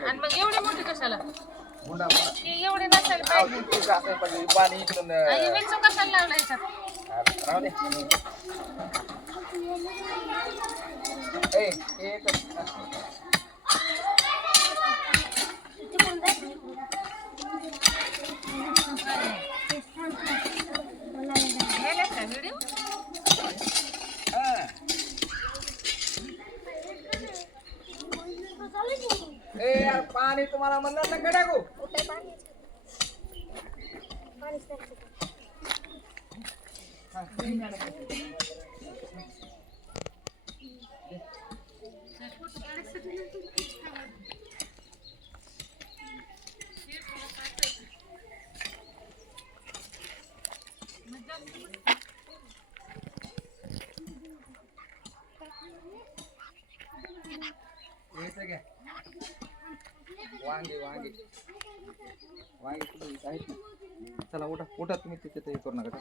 आणि मग एवढी मोठी कशाला एवढे नसायला पाहिजे पाणी इकडून विंचू कशाला लावला ह्याच्यात राहू दे व्हिडिओ यार पाणी तुम्हाला म्हणलं ना कडे टाकू वांगे वांगे वांगे कुठे आहेत ना चला उठा उठा तुम्ही तिथे ते करू नका